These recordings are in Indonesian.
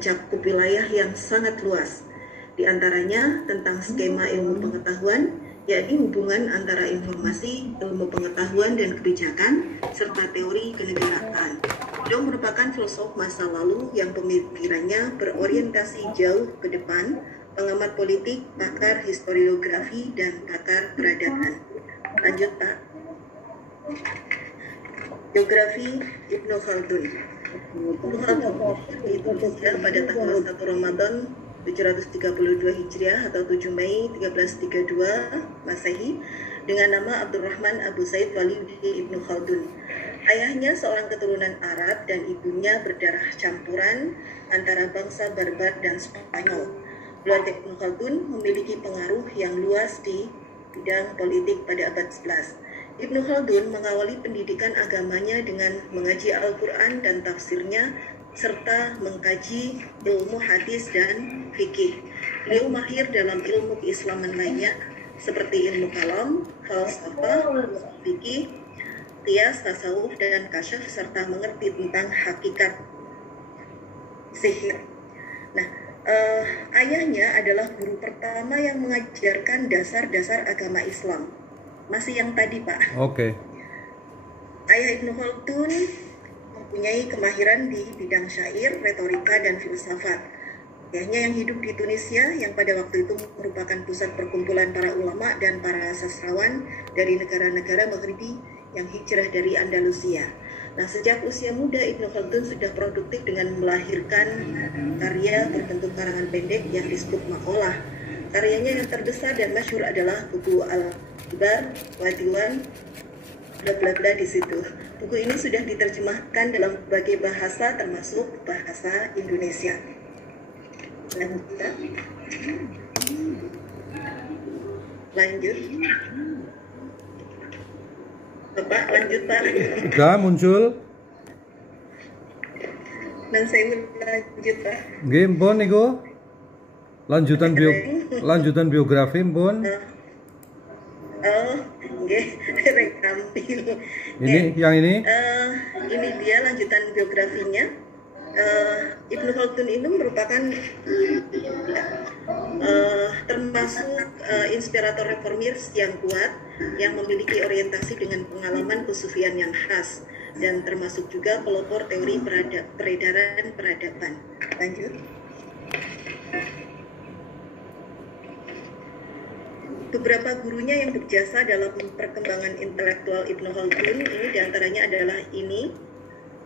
mencakup wilayah yang sangat luas, di antaranya tentang skema ilmu pengetahuan, yakni hubungan antara informasi, ilmu pengetahuan, dan kebijakan, serta teori kenegaraan. Beliau merupakan filsuf masa lalu yang pemikirannya berorientasi jauh ke depan, pengamat politik, pakar historiografi, dan pakar peradaban. Lanjut, Pak. Biografi Ibnu Khaldun. Ibnu Khaldun ditulisnya pada tanggal 1 Ramadan 732 Hijriah atau 7 Mei 1332 Masehi dengan nama Abdurrahman Abu Said Waliuddin Ibnu Khaldun. Ayahnya seorang keturunan Arab dan ibunya berdarah campuran antara bangsa Barbar dan Spanyol. Keluarga Ibnu Khaldun memiliki pengaruh yang luas di bidang politik pada abad 11. Ibnu Khaldun mengawali pendidikan agamanya dengan mengaji Al-Quran dan tafsirnya, serta mengkaji ilmu hadis dan fikih. Beliau mahir dalam ilmu keislaman lainnya seperti ilmu kalam, falsafah, fikih, qiyas, tasawuf, dan kasyaf, serta mengerti tentang hakikat sihir. Nah, ayahnya adalah guru pertama yang mengajarkan dasar-dasar agama Islam. Masih yang tadi, Pak. Oke. Ayah Ibnu Khaldun mempunyai kemahiran di bidang syair, retorika, dan filsafat. Ayahnya yang hidup di Tunisia, yang pada waktu itu merupakan pusat perkumpulan para ulama dan para sastrawan dari negara-negara Maghribi yang hijrah dari Andalusia. Nah, sejak usia muda Ibnu Khaldun sudah produktif dengan melahirkan karya berbentuk karangan pendek yang disebut maqalah. Karyanya yang terbesar dan masyhur adalah buku Al-Ibar wa Diwan bla bla bla di situ. Buku ini sudah diterjemahkan dalam berbagai bahasa termasuk bahasa Indonesia. Lanjut. Bapak, lanjut, Pak. Udah muncul. Dan saya lanjut, Pak. Nggih, mpun niku. Lanjutan biografi, mpun. Oh, nggih, rekam film. Ini yang ini? Ini dia lanjutan biografinya. Ibnu Khaldun ini merupakan termasuk inspirator reformis yang kuat, yang memiliki orientasi dengan pengalaman kesufian yang khas, dan termasuk juga pelopor teori peredaran peradaban. Lanjut. Beberapa gurunya yang berjasa dalam perkembangan intelektual Ibnu Khaldun ini diantaranya adalah ini,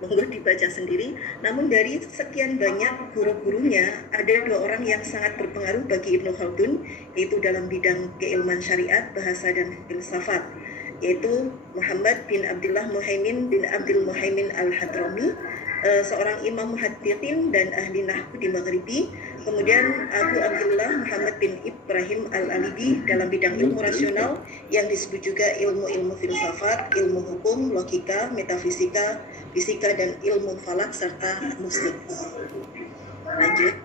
monggo dibaca sendiri. Namun dari sekian banyak guru-gurunya, ada dua orang yang sangat berpengaruh bagi Ibnu Khaldun, yaitu dalam bidang keilmuan syariat, bahasa, dan filsafat, yaitu Muhammad bin Abdullah Muhaimin bin Abdul Muhaimin Al-Hadrami, seorang imam muhadditsin dan ahli nahwu di Maghribi. Kemudian Abu Abdullah Muhammad bin Ibrahim Al-Alibi dalam bidang ilmu rasional yang disebut juga ilmu-ilmu filsafat, ilmu hukum, logika, metafisika, fisika, dan ilmu falak serta musik. Lanjut.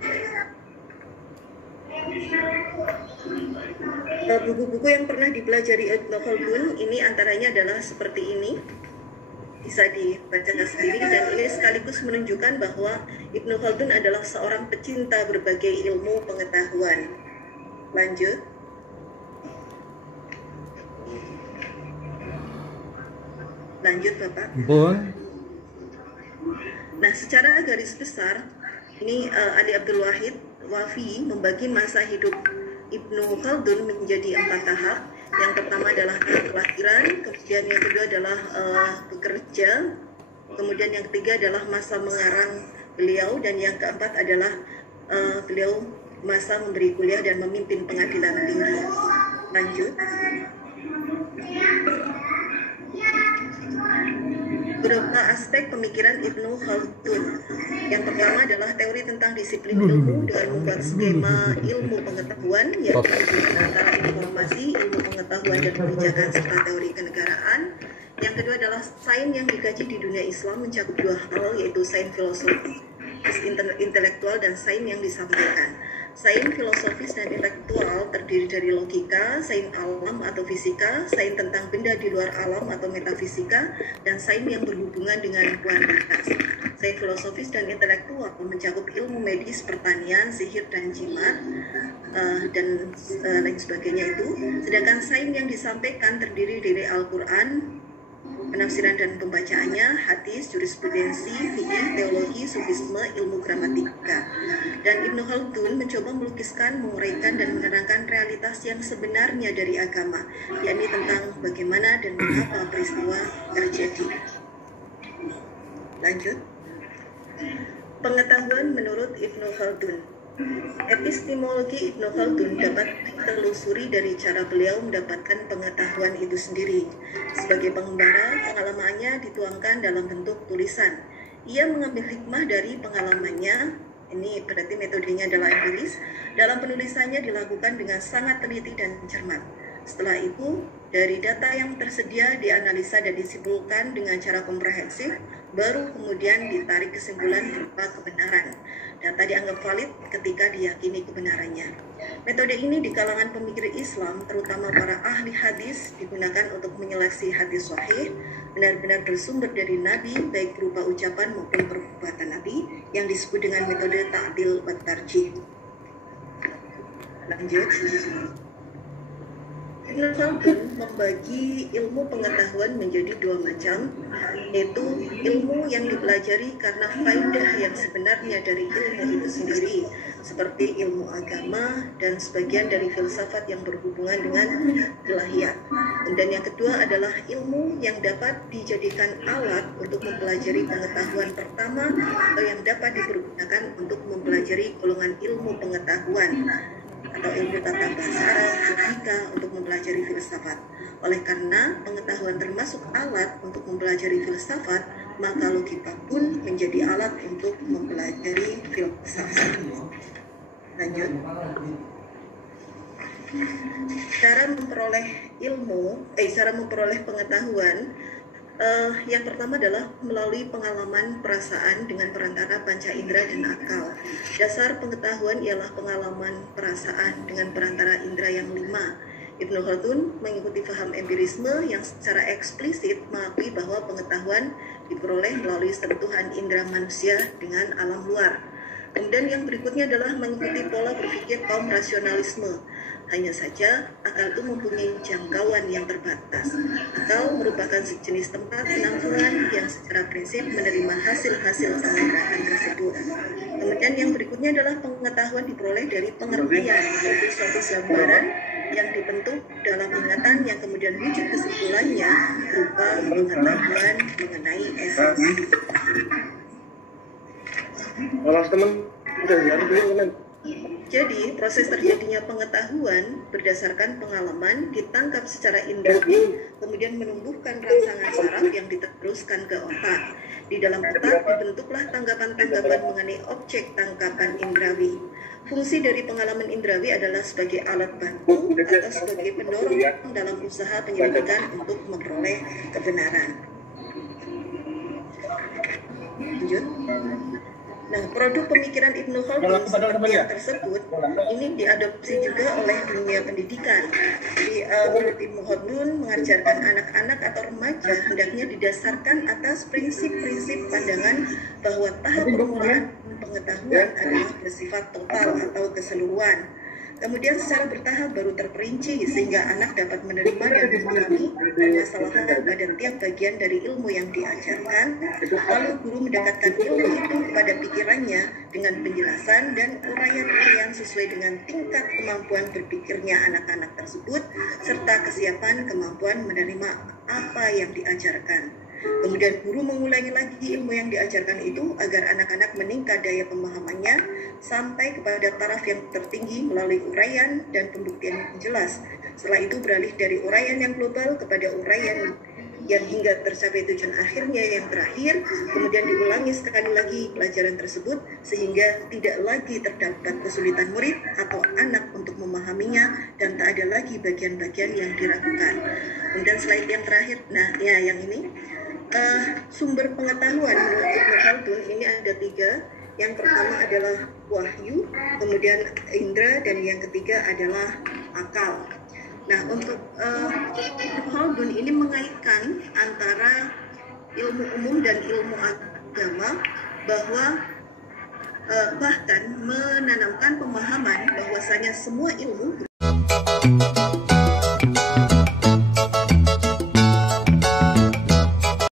Buku-buku yang pernah dipelajari Ibnu Khaldun ini antaranya adalah seperti ini, bisa dibaca sendiri, dan ini sekaligus menunjukkan bahwa Ibnu Khaldun adalah seorang pecinta berbagai ilmu pengetahuan. Lanjut. Lanjut, Bapak. Bon. Nah, secara garis besar, ini Ali Abdul Wahid Wafi membagi masa hidup Ibnu Khaldun menjadi 4 tahap. Yang pertama adalah kelahiran, kemudian yang kedua adalah bekerja, kemudian yang ketiga adalah masa mengarang beliau, dan yang keempat adalah beliau masa memberi kuliah dan memimpin pengadilan tinggi. Lanjut. Beberapa aspek pemikiran Ibnu Khaldun. Yang pertama adalah teori tentang disiplin ilmu dengan membuat skema ilmu pengetahuan, yaitu hubungan antara informasi, ilmu pengetahuan, dan kebijakan serta teori kenegaraan. Yang kedua adalah sains yang dikaji di dunia Islam mencakup 2 hal, yaitu sains filosofi filosofis, intelektual, dan sains yang disampaikan. Sains filosofis dan intelektual terdiri dari logika, sains alam atau fisika, sains tentang benda di luar alam atau metafisika, dan sains yang berhubungan dengan kuantitas. Sains filosofis dan intelektual mencakup ilmu medis, pertanian, sihir, dan jimat, dan lain sebagainya itu. Sedangkan sains yang disampaikan terdiri dari Al-Quran, penafsiran dan pembacaannya, hadis, jurisprudensi, fikih, teologi, sufisme, ilmu gramatika. Dan Ibnu Khaldun mencoba melukiskan, menguraikan, dan menerangkan realitas yang sebenarnya dari agama, yakni tentang bagaimana dan mengapa peristiwa terjadi. Lanjut. Pengetahuan menurut Ibnu Khaldun. Epistemologi Ibnu Khaldun dapat ditelusuri dari cara beliau mendapatkan pengetahuan itu sendiri. Sebagai pengembara, pengalamannya dituangkan dalam bentuk tulisan. Ia mengambil hikmah dari pengalamannya, ini berarti metodenya adalah empiris. Dalam penulisannya dilakukan dengan sangat teliti dan cermat. Setelah itu, dari data yang tersedia dianalisa dan disimpulkan dengan cara komprehensif, baru kemudian ditarik kesimpulan berupa kebenaran. Data dianggap valid ketika diyakini kebenarannya. Metode ini di kalangan pemikir Islam, terutama para ahli hadis, digunakan untuk menyeleksi hadis sahih, benar-benar bersumber dari Nabi, baik berupa ucapan maupun perbuatan Nabi, yang disebut dengan metode ta'dil wa tarjih. Lanjut. Ibnu Khaldun membagi ilmu pengetahuan menjadi dua macam, yaitu ilmu yang dipelajari karena faedah yang sebenarnya dari ilmu itu sendiri, seperti ilmu agama dan sebagian dari filsafat yang berhubungan dengan ilahiyat. Dan yang kedua adalah ilmu yang dapat dijadikan alat untuk mempelajari pengetahuan pertama atau yang dapat dipergunakan untuk mempelajari golongan ilmu pengetahuan atau ilmu tata bahasa, logika untuk mempelajari filsafat. Oleh karena pengetahuan termasuk alat untuk mempelajari filsafat, maka logika pun menjadi alat untuk mempelajari filsafat. Lanjut. Cara memperoleh pengetahuan. Yang pertama adalah melalui pengalaman perasaan dengan perantara panca indera dan akal. Dasar pengetahuan ialah pengalaman perasaan dengan perantara indera yang 5. Ibnu Khaldun mengikuti paham empirisme yang secara eksplisit mengakui bahwa pengetahuan diperoleh melalui sentuhan indera manusia dengan alam luar. Kemudian yang berikutnya adalah mengikuti pola berpikir kaum rasionalisme. Hanya saja akal itu mempunyai jangkauan yang terbatas. Akal merupakan sejenis tempat penampilan yang secara prinsip menerima hasil-hasil pengamatan tersebut. Kemudian yang berikutnya adalah pengetahuan diperoleh dari pengertian, yaitu suatu gambaran yang dibentuk dalam ingatan yang kemudian wujud kesimpulannya berupa pengetahuan mengenai esensi. Jadi, proses terjadinya pengetahuan berdasarkan pengalaman ditangkap secara indrawi, kemudian menumbuhkan rangsangan saraf yang diteruskan ke otak. Di dalam otak dibentuklah tanggapan-tanggapan mengenai objek tangkapan indrawi. Fungsi dari pengalaman indrawi adalah sebagai alat bantu atau sebagai pendorong dalam usaha penyelidikan untuk memperoleh kebenaran. Lanjut. Nah, produk pemikiran Ibnu Khaldun seperti yang tersebut ini diadopsi juga oleh dunia pendidikan. Jadi, menurut Ibnu Khaldun, mengajarkan anak-anak atau remaja hendaknya didasarkan atas prinsip-prinsip pandangan bahwa tahap permulaan pengetahuan adalah bersifat total atau keseluruhan. Kemudian secara bertahap baru terperinci sehingga anak dapat menerima dan memahami permasalahan pada tiap bagian dari ilmu yang diajarkan. Lalu guru mendekatkan ilmu itu pada pikirannya dengan penjelasan dan uraian-uraian sesuai dengan tingkat kemampuan berpikirnya anak-anak tersebut serta kesiapan kemampuan menerima apa yang diajarkan. Kemudian guru mengulangi lagi ilmu yang diajarkan itu agar anak-anak meningkat daya pemahamannya sampai kepada taraf yang tertinggi melalui uraian dan pembuktian yang jelas. Setelah itu beralih dari uraian yang global kepada uraian yang hingga tercapai tujuan akhirnya yang terakhir, kemudian diulangi sekali lagi pelajaran tersebut sehingga tidak lagi terdapat kesulitan murid atau anak untuk memahaminya dan tak ada lagi bagian-bagian yang diragukan. Kemudian slide yang terakhir, nah ya yang ini. Sumber pengetahuan menurut Ibnu Khaldun ini ada 3, Yang pertama adalah wahyu, kemudian indra, dan yang ketiga adalah akal. Nah, untuk Ibnu Khaldun ini mengaitkan antara ilmu umum dan ilmu agama, bahwa bahkan menanamkan pemahaman bahwasanya semua ilmu